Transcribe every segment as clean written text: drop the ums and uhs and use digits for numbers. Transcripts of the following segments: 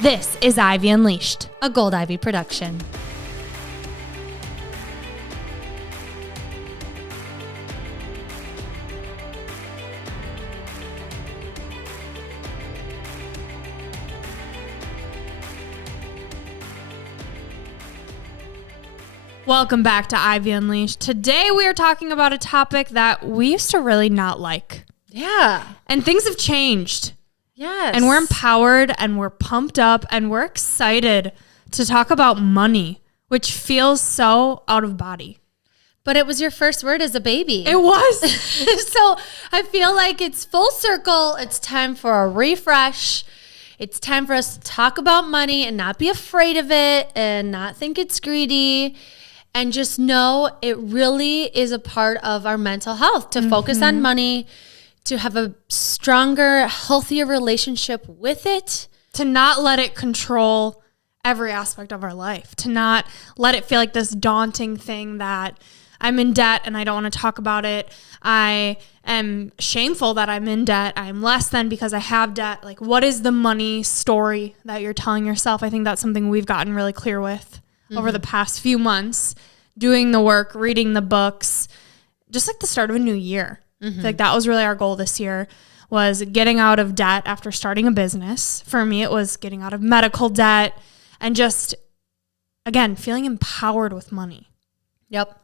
This is Ivy Unleashed, a Gold Ivy production. Welcome back to Ivy Unleashed. Today we are talking about a topic that we used to really not like. Yeah. And things have changed. Yes. And we're empowered and we're pumped up and we're excited to talk about money, which feels so out of body. But it was your first word as a baby. It was. So I feel like it's full circle. It's time for a refresh. It's time for us to talk about money and not be afraid of it and not think it's greedy. And just know it really is a part of our mental health to focus on money, to have a stronger, healthier relationship with it. To not let it control every aspect of our life. To not let it feel like this daunting thing that I'm in debt and I don't want to talk about it. I am shameful that I'm in debt. I'm less than because I have debt. Like, what is the money story that you're telling yourself? I think that's something we've gotten really clear with over the past few months, doing the work, reading the books, just like the start of a new year. Like that was really our goal this year, was getting out of debt after starting a business. For me, it was getting out of medical debt and just, again, feeling empowered with money. Yep.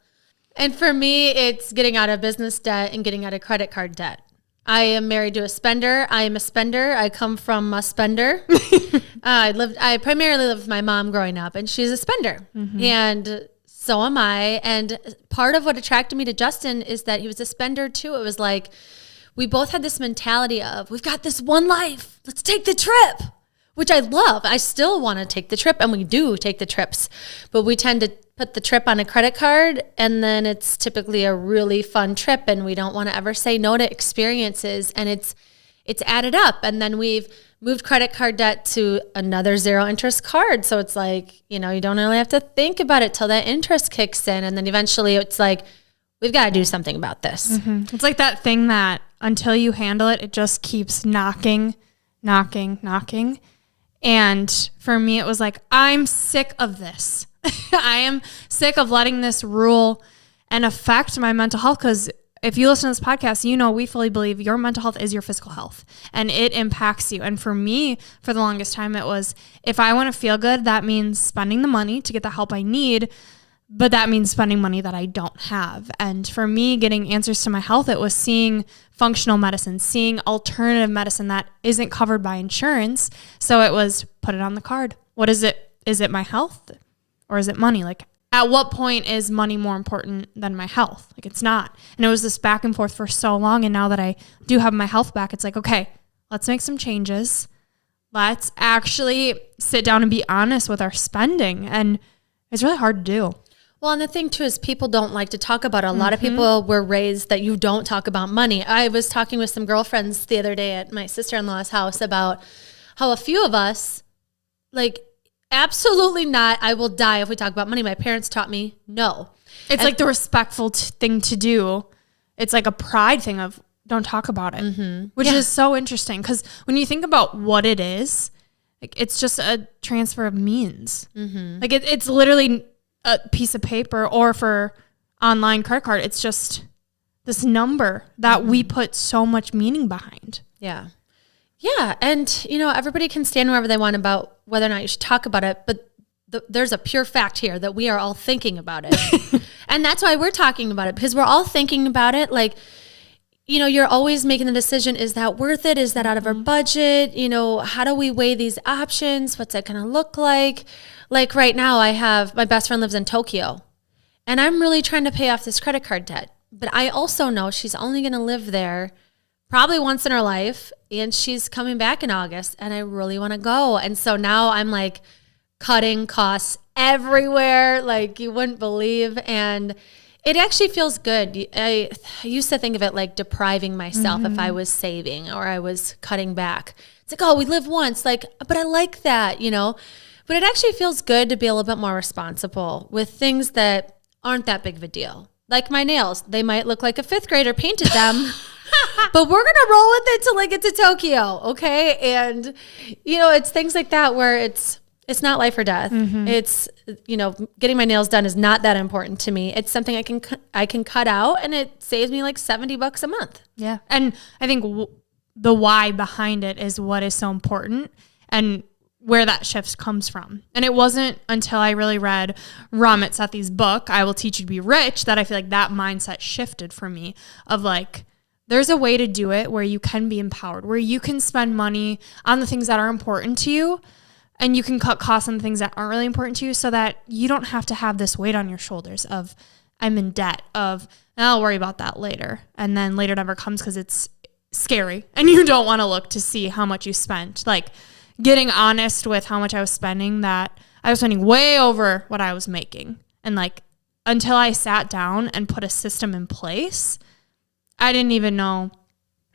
And for me, it's getting out of business debt and getting out of credit card debt. I am married to a spender. I am a spender. I come from a spender. I primarily lived with my mom growing up, and she's a spender. And so am I. And part of what attracted me to Justin is that he was a spender too. It was like we both had this mentality of, we've got this one life. Let's take the trip, which I love. I still want to take the trip, and we do take the trips. But we tend to put the trip on a credit card, and then it's typically a really fun trip, and we don't want to ever say no to experiences, and it's added up. And then we've moved credit card debt to another zero interest card. So it's like, you don't really have to think about it till that interest kicks in. And then eventually it's like, we've got to do something about this. It's like that thing that until you handle it, it just keeps knocking. And for me, it was like, I'm sick of this. I am sick of letting this rule and affect my mental health, because if you listen to this podcast, we fully believe your mental health is your physical health and it impacts you. And for me, for the longest time, it was, if I want to feel good, that means spending the money to get the help I need, but that means spending money that I don't have. And for me, getting answers to my health, it was seeing functional medicine, seeing alternative medicine that isn't covered by insurance. So it was, put it on the card. What is it? Is it my health or is it money? Like, at what point is money more important than my health? Like, it's not. And it was this back and forth for so long. And now that I do have my health back, it's like, okay, let's make some changes. Let's actually sit down and be honest with our spending. And it's really hard to do. Well, and the thing too is people don't like to talk about it. A lot of people were raised that you don't talk about money. I was talking with some girlfriends the other day at my sister-in-law's house about how a few of us, like, absolutely not, I will die if we talk about money. My parents taught me no. It's like the respectful thing to do. It's like a pride thing of, don't talk about it, which is so interesting. Because when you think about what it is, like, it's just a transfer of means. Like it's literally a piece of paper, or for online credit card, it's just this number that we put so much meaning behind. Yeah. Yeah. And, everybody can stand wherever they want about whether or not you should talk about it. But there's a pure fact here that we are all thinking about it. And that's why we're talking about it, because we're all thinking about it. Like, you're always making the decision. Is that worth it? Is that out of our budget? How do we weigh these options? What's that going to look like? Like right now, I have, my best friend lives in Tokyo, and I'm really trying to pay off this credit card debt. But I also know she's only going to live there probably once in her life, and she's coming back in August, and I really want to go. And so now I'm like cutting costs everywhere, like you wouldn't believe. And it actually feels good. I used to think of it like depriving myself if I was saving or I was cutting back. It's like, oh, we live once, like, but I like that, But it actually feels good to be a little bit more responsible with things that aren't that big of a deal. Like my nails, they might look like a fifth grader painted them. but we're going to roll with it till I get to Tokyo. Okay. And, it's things like that where it's not life or death. It's, getting my nails done is not that important to me. It's something I can cut out, and it saves me like $70 a month. Yeah. And I think the why behind it is what is so important and where that shift comes from. And it wasn't until I really read Ramit Sethi's book, I Will Teach You to Be Rich, that I feel like that mindset shifted for me of like, there's a way to do it where you can be empowered, where you can spend money on the things that are important to you, and you can cut costs on the things that aren't really important to you, so that you don't have to have this weight on your shoulders of I'm in debt, of I'll worry about that later. And then later never comes because it's scary and you don't want to look to see how much you spent. Like getting honest with how much I was spending, that I was spending way over what I was making. And like until I sat down and put a system in place, I didn't even know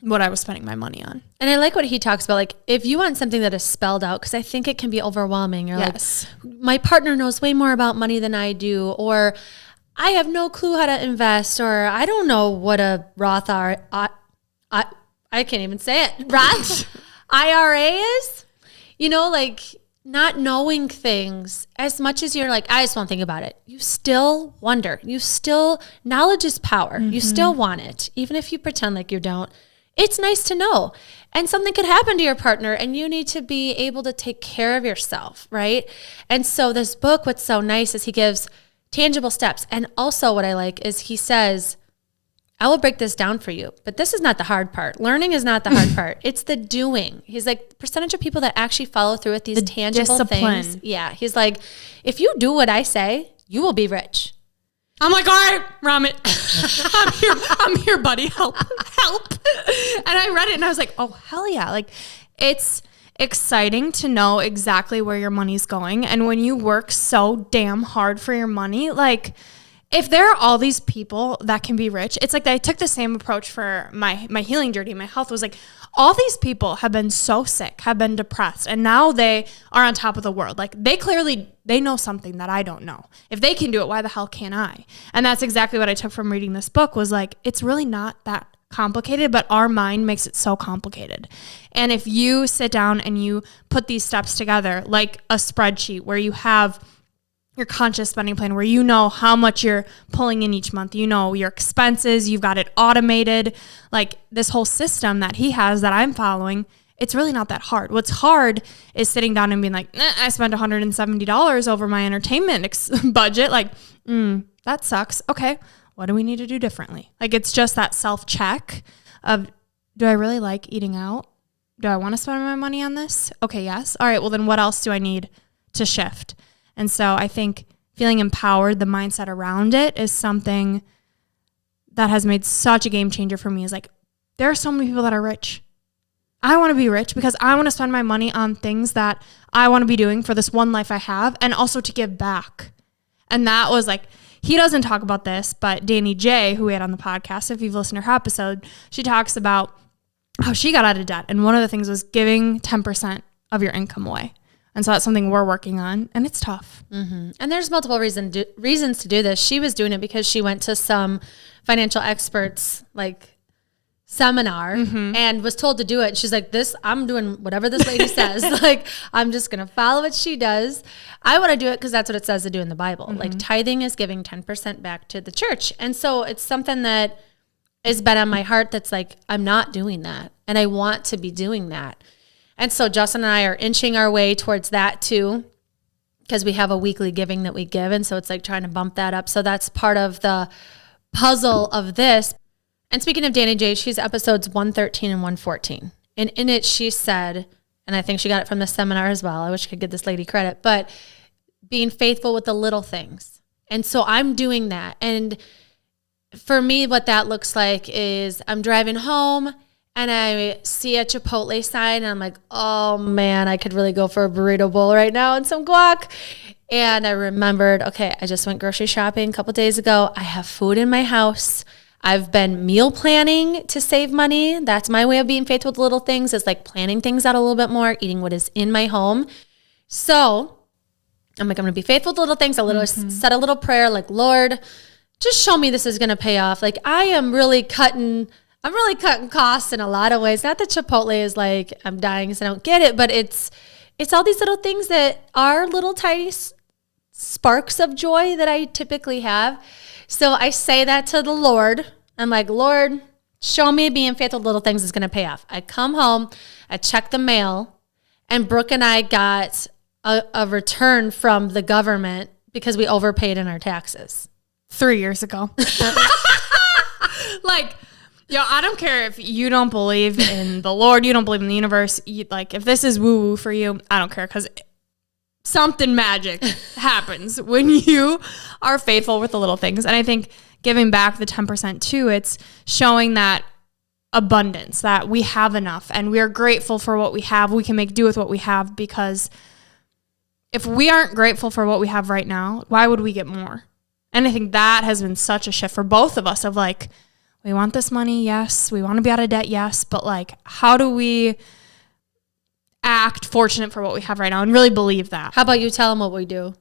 what I was spending my money on. And I like what he talks about. Like if you want something that is spelled out, because I think it can be overwhelming. You're like, my partner knows way more about money than I do, or I have no clue how to invest, or I don't know what a Roth I can't even say it. Roth IRA is, like not knowing things as much as you're like, I just won't think about it. You still wonder. Knowledge is power. You still want it. Even if you pretend like you don't, it's nice to know. And something could happen to your partner and you need to be able to take care of yourself, right? And so this book, what's so nice is he gives tangible steps. And also what I like is he says, I will break this down for you, but this is not the hard part. Learning is not the hard part. It's the doing. He's like, the percentage of people that actually follow through with these tangible things. Yeah. He's like, if you do what I say, you will be rich. I'm like, all right, Ramit, I'm here, buddy. Help. And I read it and I was like, oh, hell yeah. Like it's exciting to know exactly where your money's going. And when you work so damn hard for your money, like if there are all these people that can be rich, it's like I took the same approach for my healing journey. My health was like, all these people have been so sick, have been depressed, and now they are on top of the world. Like they know something that I don't know. If they can do it, why the hell can't I? And that's exactly what I took from reading this book, was like, it's really not that complicated, but our mind makes it so complicated. And if you sit down and you put these steps together, like a spreadsheet where you have your conscious spending plan, where you know how much you're pulling in each month, you know your expenses, you've got it automated, like this whole system that he has that I'm following, it's really not that hard. What's hard is sitting down and being like, I spent $170 over my entertainment budget. Like, that sucks. Okay, what do we need to do differently? Like, it's just that self-check of, do I really like eating out? Do I want to spend my money on this? Okay, yes. All right, well then what else do I need to shift? And so I think feeling empowered, the mindset around it, is something that has made such a game changer for me. Is like, there are so many people that are rich. I want to be rich because I want to spend my money on things that I want to be doing for this one life I have, and also to give back. And that was like, he doesn't talk about this, but Danny J, who we had on the podcast, if you've listened to her episode, she talks about how she got out of debt. And one of the things was giving 10% of your income away. And so that's something we're working on, and it's tough. Mm-hmm. And there's multiple reasons to do this. She was doing it because she went to some financial experts seminar and was told to do it. She's like, I'm doing whatever this lady says. Like, I'm just going to follow what she does. I want to do it because that's what it says to do in the Bible. Like, tithing is giving 10% back to the church. And so it's something that has been on my heart that's like, I'm not doing that. And I want to be doing that. And so Justin and I are inching our way towards that too, because we have a weekly giving that we give. And so it's like trying to bump that up. So that's part of the puzzle of this. And speaking of Danny J, she's episodes 113 and 114. And in it, she said, and I think she got it from the seminar as well. I wish I could give this lady credit, but being faithful with the little things. And so I'm doing that. And for me, what that looks like is I'm driving home and I see a Chipotle sign and I'm like, oh man, I could really go for a burrito bowl right now and some guac. And I remembered, okay, I just went grocery shopping a couple days ago. I have food in my house. I've been meal planning to save money. That's my way of being faithful with little things, is like planning things out a little bit more, eating what is in my home. So I'm like, I'm going to be faithful to little things. I literally said a little prayer like, Lord, just show me this is going to pay off. Like, I am really cutting I'm really cutting costs in a lot of ways. Not that Chipotle is like, I'm dying because I don't get it, but it's all these little things that are little tiny sparks of joy that I typically have. So I say that to the Lord. I'm like, Lord, show me being faithful to little things is going to pay off. I come home, I check the mail, and Brooke and I got a return from the government because we overpaid in our taxes. 3 years ago. Like, yo, I don't care if you don't believe in the Lord, you don't believe in the universe. Like, if this is woo-woo for you, I don't care, because something magic happens when you are faithful with the little things. And I think giving back the 10% too, it's showing that abundance, that we have enough and we are grateful for what we have. We can make do with what we have, because if we aren't grateful for what we have right now, why would we get more? And I think that has been such a shift for both of us of like, we want this money, yes. We want to be out of debt, yes. But like, how do we act fortunate for what we have right now and really believe that? How about you tell them what we do?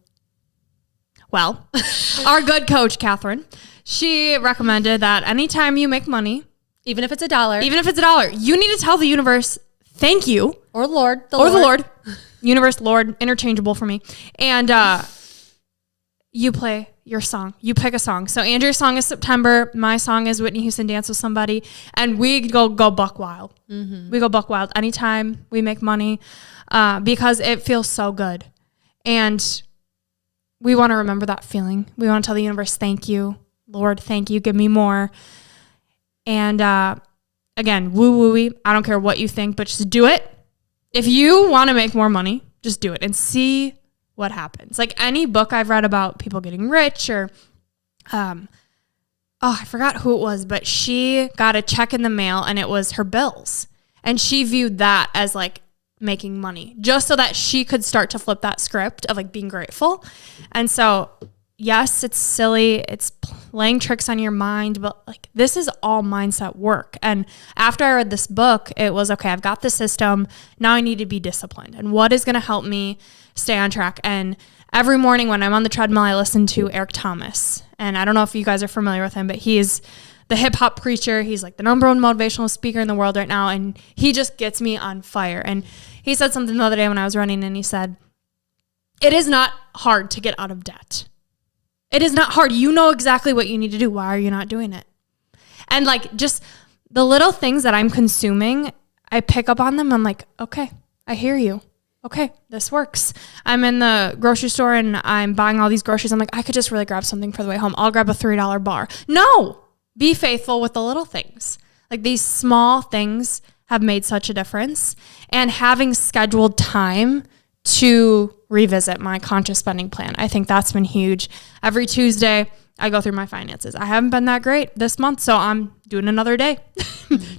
Well, our good coach, Catherine, she recommended that anytime you make money, even if it's $1, you need to tell the universe, thank you. Or Lord. The Lord. Universe, Lord, interchangeable for me. And you play your song. You pick a song. So Andrew's song is September. My song is Whitney Houston, Dance With Somebody. And we go buck wild. Mm-hmm. We go buck wild anytime we make money because it feels so good. And we want to remember that feeling. We want to tell the universe, thank you. Lord, thank you. Give me more. And again, woo-woo-y. I don't care what you think, but just do it. If you want to make more money, just do it and see what happens. Like any book I've read about people getting rich or, I forgot who it was, but she got a check in the mail and it was her bills. And she viewed that as like making money just so that she could start to flip that script of like being grateful. And so, yes, it's silly. It's playing tricks on your mind, but like this is all mindset work. And after I read this book, it was, okay, I've got the system. Now I need to be disciplined. And what is going to help me stay on track? And every morning when I'm on the treadmill, I listen to Eric Thomas. And I don't know if you guys are familiar with him, but he's the hip hop preacher. He's like the #1 motivational speaker in the world right now. And he just gets me on fire. And he said something the other day when I was running, and he said, it is not hard to get out of debt. It is not hard. You know exactly what you need to do. Why are you not doing it? And like just the little things that I'm consuming, I pick up on them. I'm like, okay, I hear you. Okay, this works. I'm in the grocery store and I'm buying all these groceries. I'm like, I could just really grab something for the way home. I'll grab a $3 bar. No, be faithful with the little things. Like these small things have made such a difference. And having scheduled time to revisit my conscious spending plan, I think that's been huge. Every Tuesday, I go through my finances. I haven't been that great this month, so I'm doing another day.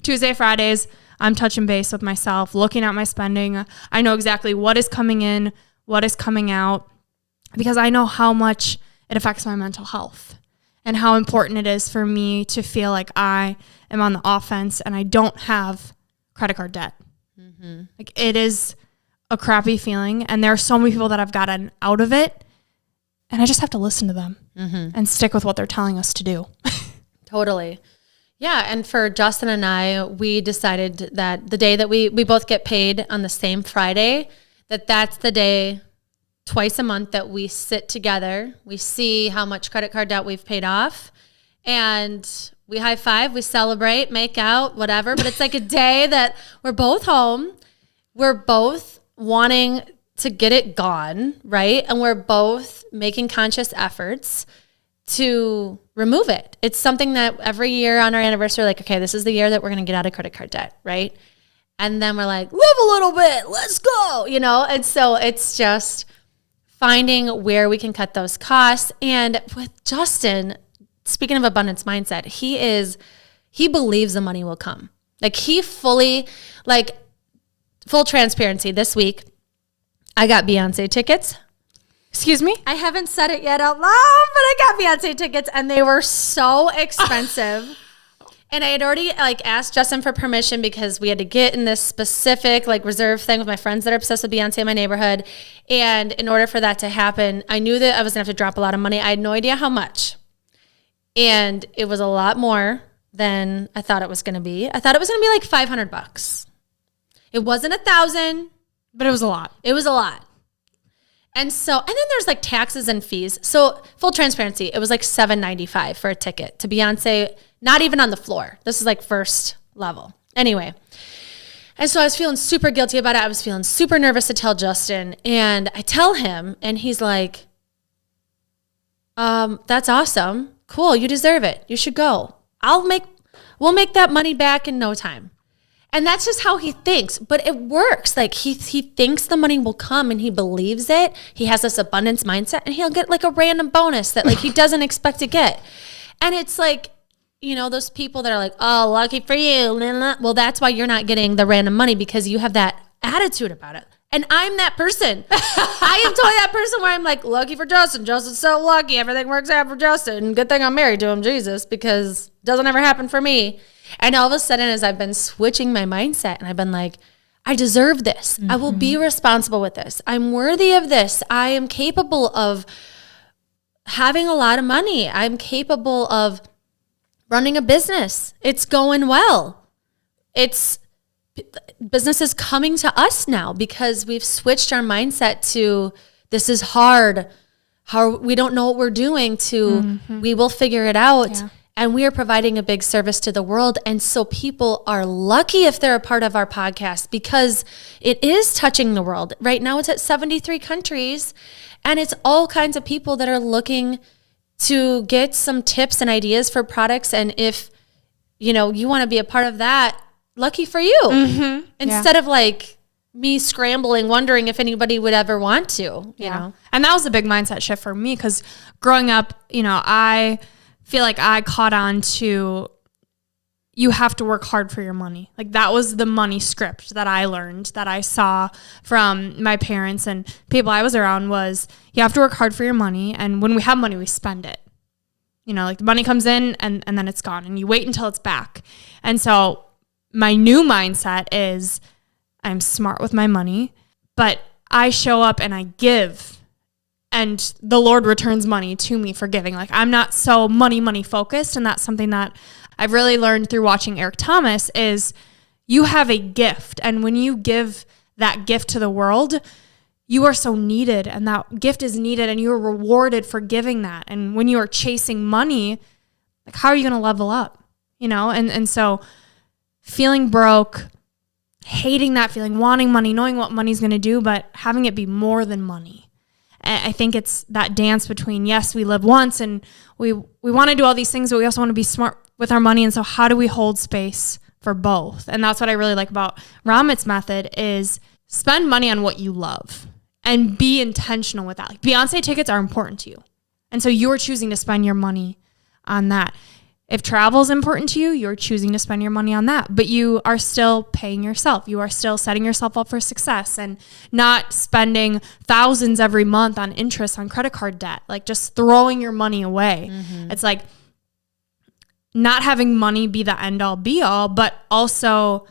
Tuesday, Fridays, I'm touching base with myself, looking at my spending. I know exactly what is coming in, what is coming out, because I know how much it affects my mental health and how important it is for me to feel like I am on the offense and I don't have credit card debt. Mm-hmm. Like it is a crappy feeling, and there are so many people that have gotten out of it, and I just have to listen to them and stick with what they're telling us to do. Totally. Yeah, and for Justin and I, we decided that the day that we both get paid on the same Friday, that's the day twice a month that we sit together, we see how much credit card debt we've paid off, and we high five, we celebrate, make out, whatever, but it's like a day that we're both home, we're both wanting to get it gone, right? And we're both making conscious efforts to remove it. It's something that every year on our anniversary, like, okay, this is the year that we're going to get out of credit card debt, right? And then we're like, live a little bit, let's go, you know? And so it's just finding where we can cut those costs. And with Justin, speaking of abundance mindset, he believes the money will come. Like he fully, like, full transparency, this week, I got Beyonce tickets. Excuse me? I haven't said it yet out loud, but I got Beyonce tickets, and they were so expensive. And I had already asked Justin for permission because we had to get in this specific reserve thing with my friends that are obsessed with Beyonce in my neighborhood. And in order for that to happen, I knew that I was going to have to drop a lot of money. I had no idea how much. And it was a lot more than I thought it was going to be. I thought it was going to be like $500. It wasn't $1,000, But it was a lot. it was a lot. And then there's like taxes and fees. So full transparency, it was like $7.95 for a ticket to Beyonce, not even on the floor. This is like first level. Anyway. And so I was feeling super guilty about it. I was feeling super nervous to tell Justin. And I tell him, and he's like, that's awesome. Cool. You deserve it. You should go. We'll make that money back in no time. And that's just how he thinks. But it works. Like he thinks the money will come and he believes it. He has this abundance mindset and he'll get like a random bonus that like he doesn't expect to get. And it's like, you know, those people that are like, oh, lucky for you. Well, that's why you're not getting the random money, because you have that attitude about it. And I'm that person. I am totally that person where I'm like, lucky for Justin. Justin's so lucky. Everything works out for Justin. Good thing I'm married to him, Jesus, because it doesn't ever happen for me. And all of a sudden, as I've been switching my mindset and I've been like, I deserve this. I will be responsible with this. I'm worthy of this. I am capable of having a lot of money. I'm capable of running a business. It's going well. Business is coming to us now because we've switched our mindset to this is hard. How we don't know what we're doing to we will figure it out. Yeah. And we are providing a big service to the world. And so people are lucky if they're a part of our podcast because it is touching the world. Right now it's at 73 countries and it's all kinds of people that are looking to get some tips and ideas for products. And if, you know, you want to be a part of that, lucky for you. Instead of like me scrambling, wondering if anybody would ever want to, you know? And that was a big mindset shift for me because growing up, you know, I feel like I caught on to you have to work hard for your money. Like that was the money script that I learned, that I saw from my parents and people I was around was you have to work hard for your money. And when we have money, we spend it. You know, like the money comes in and then it's gone and you wait until it's back. And so my new mindset is I'm smart with my money, but I show up and I give. And the Lord returns money to me for giving. Like I'm not so money focused. And that's something that I've really learned through watching Eric Thomas is you have a gift. And when you give that gift to the world, you are so needed and that gift is needed and you're rewarded for giving that. And when you are chasing money, like how are you going to level up? You know? And so feeling broke, hating that feeling, wanting money, knowing what money's going to do, but having it be more than money. I think it's that dance between, yes, we live once and we want to do all these things, but we also want to be smart with our money. And so how do we hold space for both? And that's what I really like about Ramit's method is spend money on what you love and be intentional with that. Like Beyonce tickets are important to you. And so you're choosing to spend your money on that. If travel is important to you, you're choosing to spend your money on that, but you are still paying yourself. You are still setting yourself up for success and not spending thousands every month on interest on credit card debt, like just throwing your money away. It's like not having money be the end all be all, but also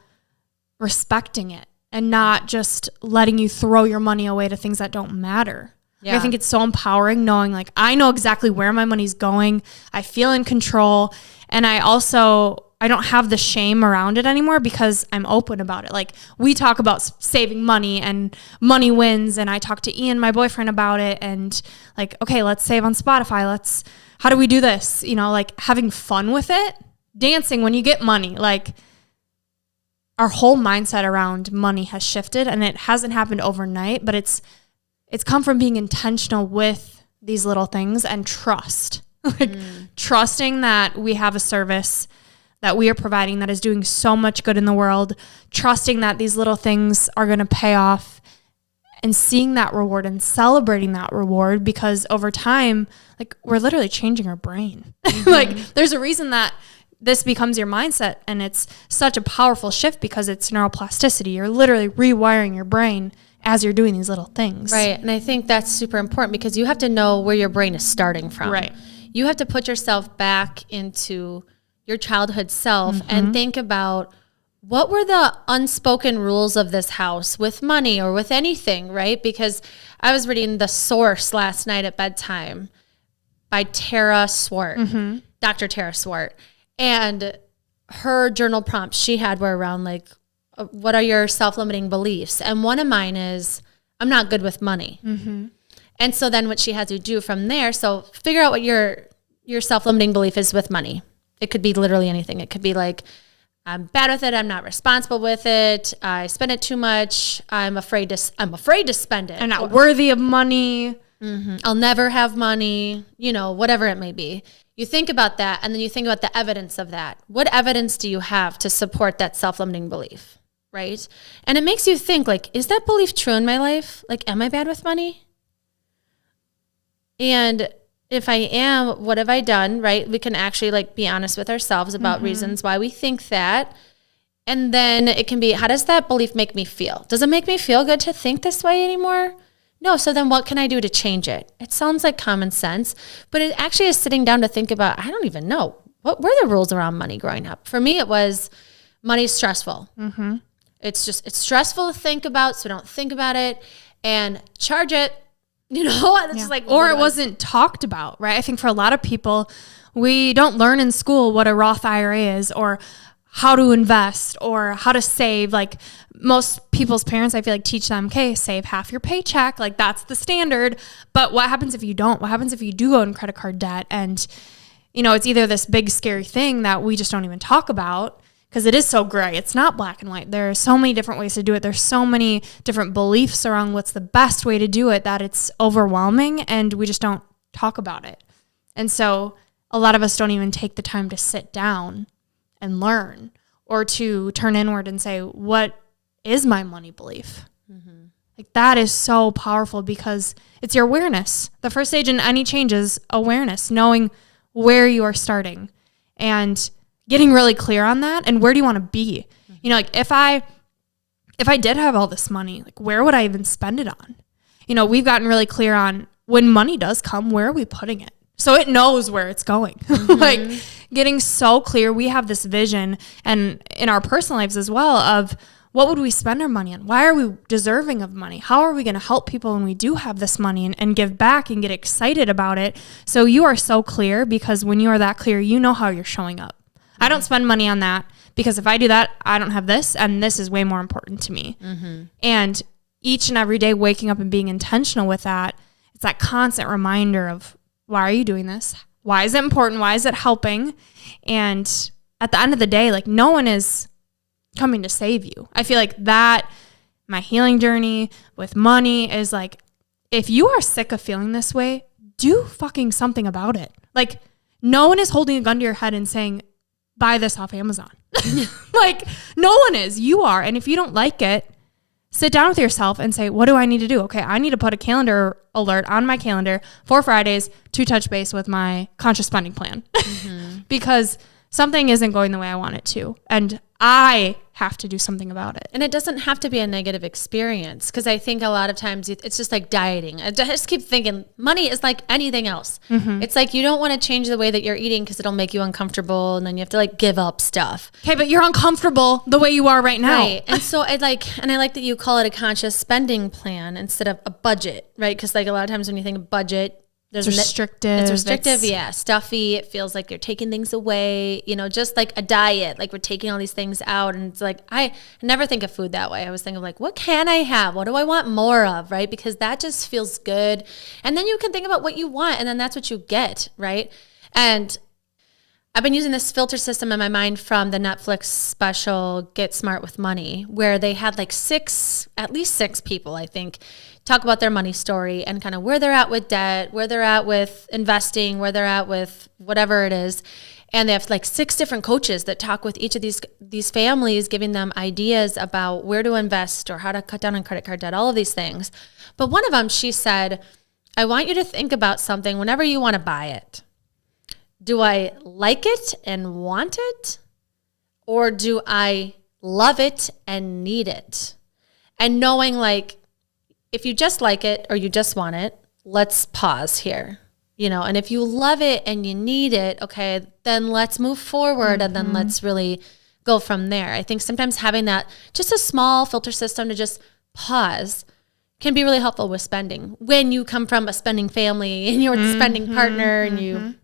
respecting it and not just letting you throw your money away to things that don't matter. Yeah. I think it's so empowering knowing like I know exactly where my money's going. I feel in control. And I don't have the shame around it anymore because I'm open about it. Like we talk about saving money and money wins. And I talk to Ian, my boyfriend, about it. And like, okay, let's save on Spotify. How do we do this? You know, like having fun with it, dancing when you get money, like our whole mindset around money has shifted and it hasn't happened overnight, but it's come from being intentional with these little things and trust, like trusting that we have a service that we are providing that is doing so much good in the world, trusting that these little things are going to pay off and seeing that reward and celebrating that reward because over time, like we're literally changing our brain. Like there's a reason that this becomes your mindset and it's such a powerful shift because it's neuroplasticity. You're literally rewiring your brain as you're doing these little things. Right. And I think that's super important because you have to know where your brain is starting from. Right. You have to put yourself back into your childhood self and think about what were the unspoken rules of this house with money or with anything, right? Because I was reading The Source last night at bedtime by Tara Swart, Dr. Tara Swart. And her journal prompts she had were around like, what are your self-limiting beliefs? And one of mine is, I'm not good with money. Mm-hmm. And so then what she has to do from there, so figure out what your self-limiting belief is with money. It could be literally anything. It could be like, I'm bad with it. I'm not responsible with it. I spend it too much. I'm afraid to spend it. I'm not worthy of money. Mm-hmm. I'll never have money, whatever it may be. You think about that, and then you think about the evidence of that. What evidence do you have to support that self-limiting belief, right? And it makes you think, like, is that belief true in my life? Like, am I bad with money? And if I am, what have I done, right? We can actually, like, be honest with ourselves about reasons why we think that. And then it can be, how does that belief make me feel? Does it make me feel good to think this way anymore? No. So then what can I do to change it? It sounds like common sense, but it actually is sitting down to think about, I don't even know. What were the rules around money growing up? For me, it was money's stressful. Mm-hmm. It's stressful to think about, so don't think about it and charge it. It's just like, or it wasn't talked about, right? I think for a lot of people, we don't learn in school what a Roth IRA is or how to invest or how to save. Like most people's parents, I feel like teach them, okay, save half your paycheck. Like that's the standard. But what happens if you don't? What happens if you do go in credit card debt? And, it's either this big scary thing that we just don't even talk about because it is so gray. It's not black and white. There are so many different ways to do it. There's so many different beliefs around what's the best way to do it that it's overwhelming and we just don't talk about it. And so a lot of us don't even take the time to sit down and learn or to turn inward and say, what is my money belief? Mm-hmm. Like that is so powerful because it's your awareness. The first stage in any change is awareness, knowing where you are starting and getting really clear on that and where do you want to be? Mm-hmm. Like if I did have all this money, like where would I even spend it on? We've gotten really clear on when money does come, where are we putting it? So it knows where it's going. Mm-hmm. Like getting so clear, we have this vision and in our personal lives as well of what would we spend our money on? Why are we deserving of money? How are we going to help people when we do have this money and give back and get excited about it? So you are so clear because when you are that clear, you know how you're showing up. I don't spend money on that because if I do that, I don't have this and this is way more important to me. Mm-hmm. And each and every day waking up and being intentional with that, it's that constant reminder of why are you doing this? Why is it important? Why is it helping? And at the end of the day, like no one is coming to save you. I feel like that my healing journey with money is like, if you are sick of feeling this way, do fucking something about it. Like no one is holding a gun to your head and saying, buy this off Amazon. Like no one is, you are. And if you don't like it, sit down with yourself and say, what do I need to do? Okay, I need to put a calendar alert on my calendar for Fridays to touch base with my conscious spending plan because something isn't going the way I want it to. And I have to do something about it. And it doesn't have to be a negative experience because I think a lot of times it's just like dieting. I just keep thinking money is like anything else. Mm-hmm. It's like you don't want to change the way that you're eating because it'll make you uncomfortable and then you have to like give up stuff. Okay, but you're uncomfortable the way you are right now. Right. And so I like that you call it a conscious spending plan instead of a budget, right? Because like a lot of times when you think of budget, it's restrictive. It's restrictive, yeah. Stuffy. It feels like you're taking things away, just like a diet. Like we're taking all these things out. And it's like, I never think of food that way. I was thinking like, what can I have? What do I want more of, right? Because that just feels good. And then you can think about what you want and then that's what you get, right? And I've been using this filter system in my mind from the Netflix special Get Smart with Money, where they had like at least six people, I think, talk about their money story and kind of where they're at with debt, where they're at with investing, where they're at with whatever it is. And they have like 6 different coaches that talk with each of these families, giving them ideas about where to invest or how to cut down on credit card debt, all of these things. But one of them, she said, I want you to think about something whenever you want to buy it. Do I like it and want it? Or do I love it and need it? And knowing like, if you just like it or you just want it, let's pause here, and if you love it and you need it, okay, then let's move forward and then let's really go from there. I think sometimes having that, just a small filter system to just pause can be really helpful with spending when you come from a spending family and you're the spending partner and you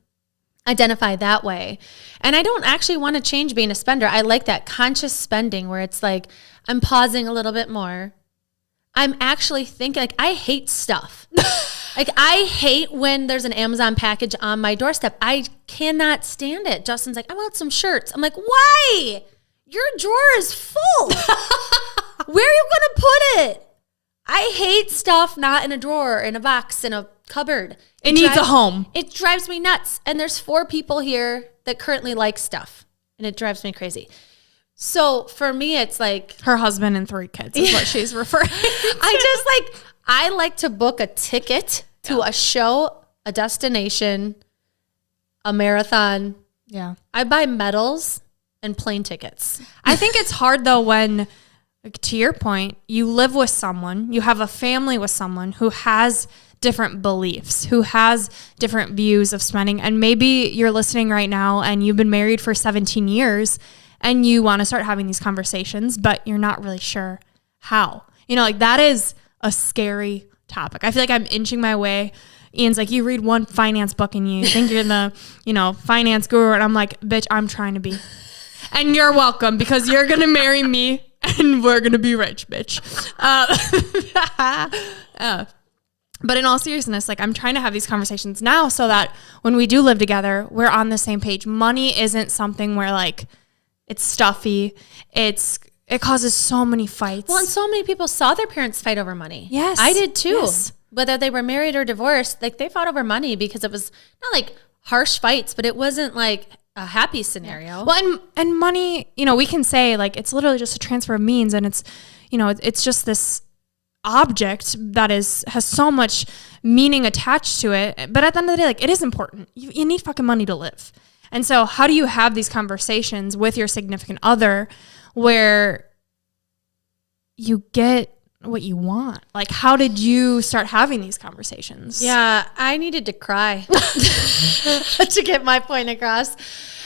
identify that way. And I don't actually want to change being a spender. I like that conscious spending where it's like, I'm pausing a little bit more. I'm actually thinking, like, I hate stuff. Like, I hate when there's an Amazon package on my doorstep. I cannot stand it. Justin's like, I want some shirts. I'm like, why? Your drawer is full. Where are you going to put it? I hate stuff not in a drawer, in a box, in a cupboard. It needs a home. It drives me nuts. And there's 4 people here that currently like stuff. And it drives me crazy. So for me, it's like... Her husband and 3 kids is what she's referring to. I like to book a ticket to a show, a destination, a marathon. Yeah. I buy medals and plane tickets. I think it's hard though when, like, to your point, you live with someone, you have a family with someone who has different beliefs, who has different views of spending. And maybe you're listening right now and you've been married for 17 years and you want to start having these conversations, but you're not really sure how. You know, like, that is a scary topic. I feel like I'm inching my way. Ian's like, you read one finance book and you think you're the, finance guru. And I'm like, bitch, I'm trying to be. And you're welcome, because you're going to marry me and we're going to be rich, bitch. But in all seriousness, like, I'm trying to have these conversations now so that when we do live together, we're on the same page. Money isn't something where, like, it's stuffy. It causes so many fights. Well, and so many people saw their parents fight over money. Yes. I did too. Yes. Whether they were married or divorced, like, they fought over money because it was not like harsh fights, but it wasn't like a happy scenario. Well, and money, we can say, like, it's literally just a transfer of means, and it's, it's just this object that has so much meaning attached to it. But at the end of the day, like, it is important. You need fucking money to live. And so how do you have these conversations with your significant other where you get what you want? Like, how did you start having these conversations? Yeah, I needed to cry to get my point across.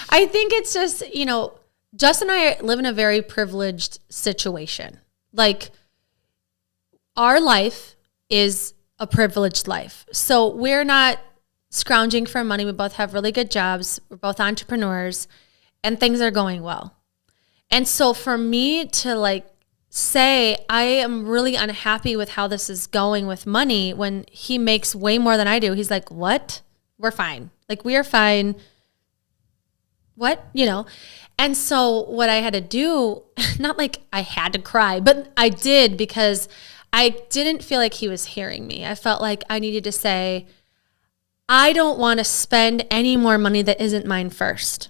I think it's just, Justin and I live in a very privileged situation. Like, our life is a privileged life. So we're not scrounging for money. We both have really good jobs. We're both entrepreneurs and things are going well. And so for me to, like, say I am really unhappy with how this is going with money when he makes way more than I do, he's like, what? We're fine. Like, we are fine. What? And so what I had to do, not like I had to cry, but I did, because I didn't feel like he was hearing me. I felt like I needed to say, I don't want to spend any more money that isn't mine first.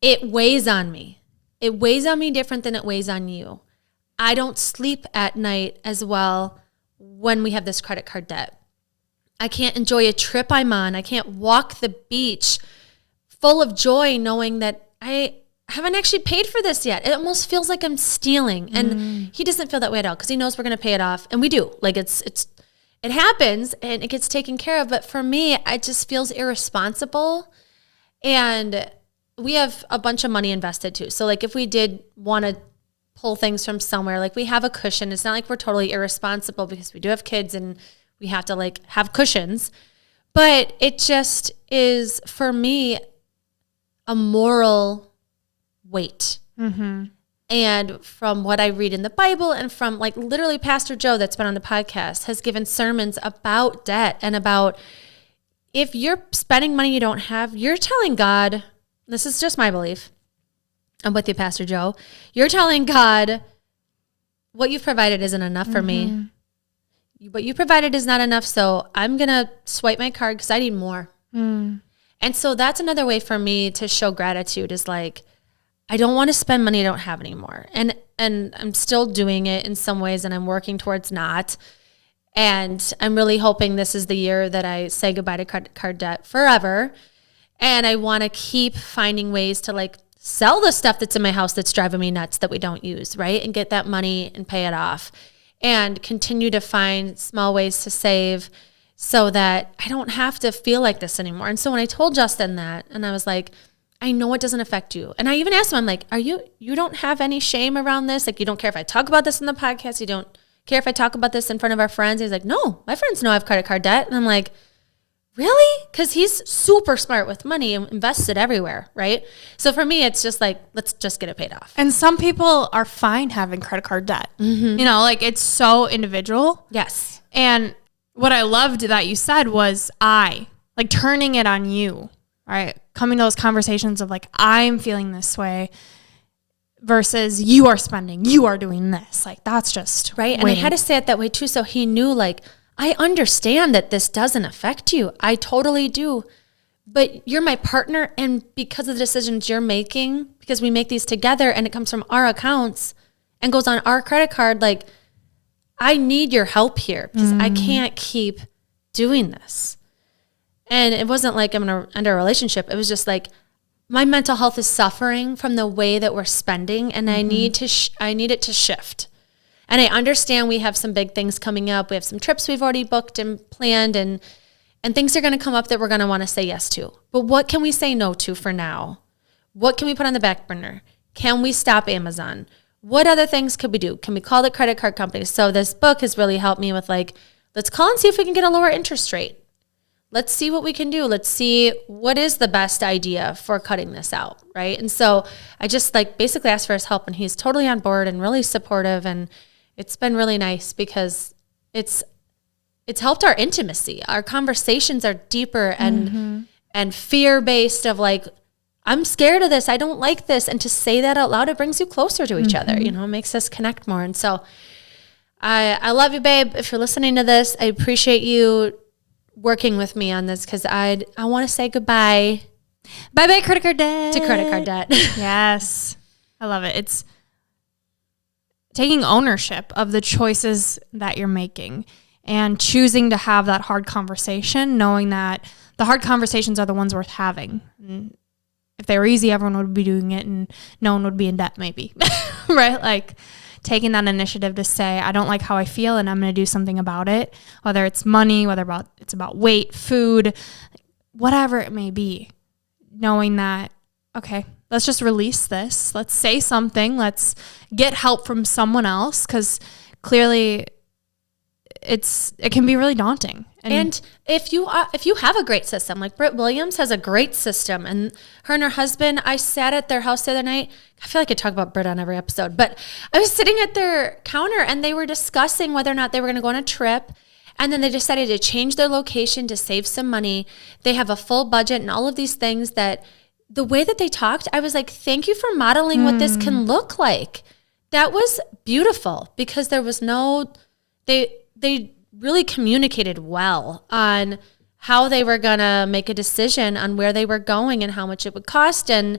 It weighs on me. It weighs on me different than it weighs on you. I don't sleep at night as well when we have this credit card debt. I can't enjoy a trip I'm on. I can't walk the beach full of joy knowing that I haven't actually paid for this yet. It almost feels like I'm stealing. And he doesn't feel that way at all, because he knows we're going to pay it off. And we do. Like, it happens and it gets taken care of. But for me, it just feels irresponsible. And we have a bunch of money invested too. So, like, if we did want to pull things from somewhere, like, we have a cushion. It's not like we're totally irresponsible, because we do have kids and we have to, like, have cushions. But it just is, for me, a moral weight. Mm-hmm. And from what I read in the Bible, and from, like, literally Pastor Joe that's been on the podcast has given sermons about debt and about, if you're spending money you don't have, you're telling God, this is just my belief, I'm with you, Pastor Joe, you're telling God, what you've provided isn't enough for me. What you provided is not enough, so I'm going to swipe my card because I need more. And so that's another way for me to show gratitude, is like, I don't want to spend money I don't have anymore. And I'm still doing it in some ways, and I'm working towards not. And I'm really hoping this is the year that I say goodbye to credit card debt forever. And I want to keep finding ways to, like, sell the stuff that's in my house that's driving me nuts that we don't use, right? And get that money and pay it off. And continue to find small ways to save so that I don't have to feel like this anymore. And so when I told Justin that, and I was like, I know it doesn't affect you. And I even asked him, I'm like, you don't have any shame around this? Like, you don't care if I talk about this in the podcast? You don't care if I talk about this in front of our friends? He's like, no, my friends know I have credit card debt. And I'm like, really? Because he's super smart with money and invests it everywhere, right? So for me, it's just like, let's just get it paid off. And some people are fine having credit card debt. You know, like it's so individual. Yes. And what I loved that you said was like turning it on you, right? Coming to those conversations of like, I'm feeling this way versus you are spending, you are doing this. Like that's just right. And I had to say it that way too. So he knew like, I understand that this doesn't affect you. I totally do. But you're my partner. And because of the decisions you're making, because we make these together and it comes from our accounts and goes on our credit card, like I need your help here because I can't keep doing this. And it wasn't like I'm going to end a relationship. It was just like my mental health is suffering from the way that we're spending and I need it to shift. And I understand we have some big things coming up. We have some trips we've already booked and planned and things are going to come up that we're going to want to say yes to. But what can we say no to for now? What can we put on the back burner? Can we stop Amazon? What other things could we do? Can we call the credit card companies? So this book has really helped me with like, let's call and see if we can get a lower interest rate. Let's see what we can do. Let's see what is the best idea for cutting this out, right? And so I just like basically asked for his help and he's totally on board and really supportive and it's been really nice because it's helped our intimacy. Our conversations are deeper and fear-based of like, I'm scared of this. I don't like this. And to say that out loud, it brings you closer to each other. You know, it makes us connect more. And so I love you, babe. If you're listening to this, I appreciate you working with me on this because I want to say goodbye. Bye-bye credit card debt. To credit card debt. Yes. I love it. It's taking ownership of the choices that you're making and choosing to have that hard conversation, knowing that the hard conversations are the ones worth having. And if they were easy, everyone would be doing it and no one would be in debt maybe, right? Like taking that initiative to say, I don't like how I feel and I'm going to do something about it, whether it's money, whether it's about weight, food, whatever it may be, knowing that, okay, let's just release this. Let's say something. Let's get help from someone else because clearly it can be really daunting. And if you have a great system, like Britt Williams has a great system and her and her husband, I sat at their house the other night. I feel like I talk about Britt on every episode, but I was sitting at their counter and they were discussing whether or not they were going to go on a trip. And then they decided to change their location to save some money. They have a full budget and all of these things that the way that they talked, I was like, thank you for modeling what this can look like. That was beautiful because there was they really communicated well on how they were going to make a decision on where they were going and how much it would cost and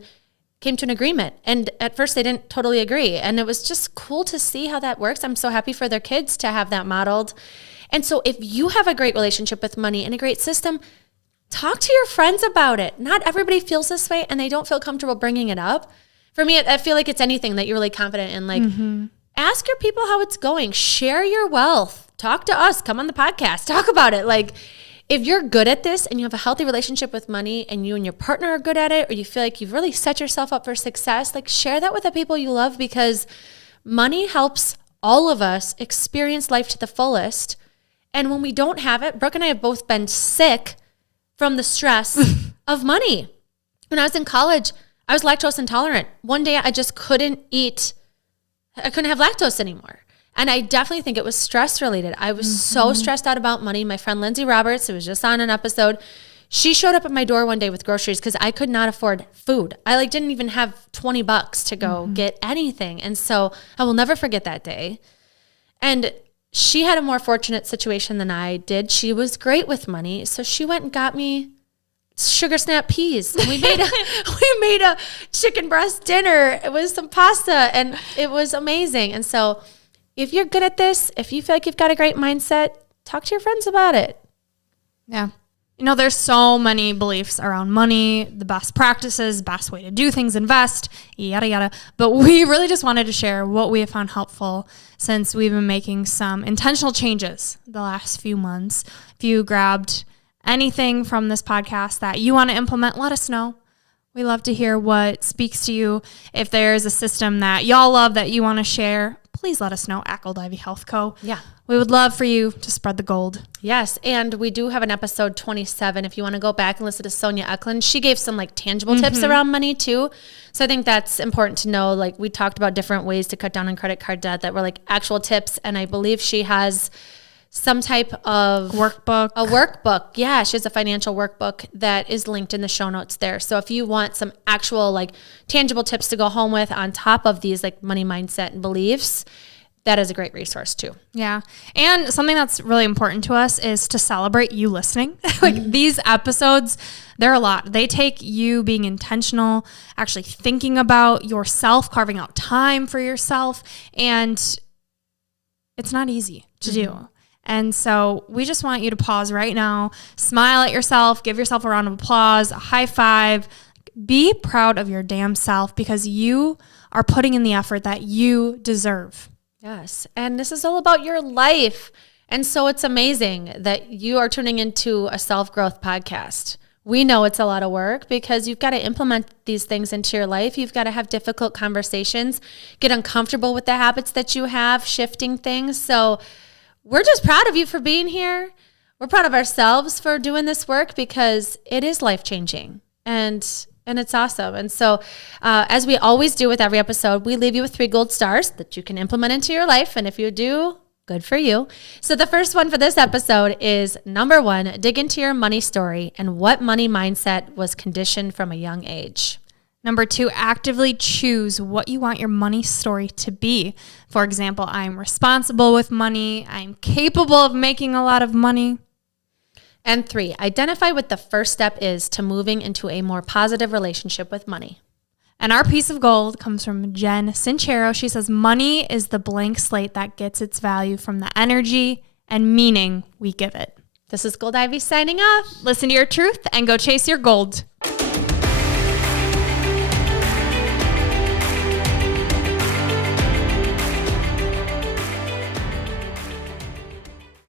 came to an agreement. And at first they didn't totally agree. And it was just cool to see how that works. I'm so happy for their kids to have that modeled. And so if you have a great relationship with money and a great system, talk to your friends about it. Not everybody feels this way and they don't feel comfortable bringing it up. For me, I feel like it's anything that you're really confident in. Like, ask your people how it's going. Share your wealth. Talk to us. Come on the podcast. Talk about it. Like, if you're good at this and you have a healthy relationship with money and you and your partner are good at it, or you feel like you've really set yourself up for success, like share that with the people you love because money helps all of us experience life to the fullest. And when we don't have it, Brooke and I have both been sick from the stress of money. When I was in college, I was lactose intolerant. One day I just couldn't have lactose anymore. And I definitely think it was stress related. I was so stressed out about money. My friend Lindsay Roberts, who was just on an episode, she showed up at my door one day with groceries because I could not afford food. I didn't even have $20 to go get anything. And so I will never forget that day. And she had a more fortunate situation than I did. She was great with money. So she went and got me sugar snap peas. And we made a chicken breast dinner. It was some pasta and it was amazing. And so if you're good at this, if you feel like you've got a great mindset, talk to your friends about it. Yeah. You know, there's so many beliefs around money, the best practices, best way to do things, invest, yada, yada. But we really just wanted to share what we have found helpful since we've been making some intentional changes the last few months. If you grabbed anything from this podcast that you want to implement, let us know. We love to hear what speaks to you. If there's a system that y'all love that you want to share, please let us know at Gold Ivy Health Co. Yeah. we would love for you to spread the gold. Yes. And we do have an episode 27. If you want to go back and listen to Sonia Eklund, she gave some like tangible tips around money too. So I think that's important to know. Like we talked about different ways to cut down on credit card debt that were like actual tips. And I believe she has some type of Workbook. a workbook. Yeah. She has a financial workbook that is linked in the show notes there. So if you want some actual like tangible tips to go home with on top of these like money mindset and beliefs, that is a great resource too. Yeah. And something that's really important to us is to celebrate you listening. Like these episodes, they're a lot. They take you being intentional, actually thinking about yourself, carving out time for yourself. And it's not easy to do. And so we just want you to pause right now, smile at yourself, give yourself a round of applause, a high five. Be proud of your damn self because you are putting in the effort that you deserve. Yes. And this is all about your life. And so it's amazing that you are tuning into a self-growth podcast. We know it's a lot of work because you've got to implement these things into your life. You've got to have difficult conversations, get uncomfortable with the habits that you have, shifting things. So we're just proud of you for being here. We're proud of ourselves for doing this work because it is life-changing. And it's awesome. And so as we always do with every episode, we leave you with 3 gold stars that you can implement into your life. And if you do, good for you. So the first one for this episode is number 1, dig into your money story and what money mindset was conditioned from a young age. Number 2, actively choose what you want your money story to be. For example, I'm responsible with money. I'm capable of making a lot of money. And 3, identify what the first step is to moving into a more positive relationship with money. And our piece of gold comes from Jen Sinchero. She says, money is the blank slate that gets its value from the energy and meaning we give it. This is Gold Ivy signing off. Listen to your truth and go chase your gold.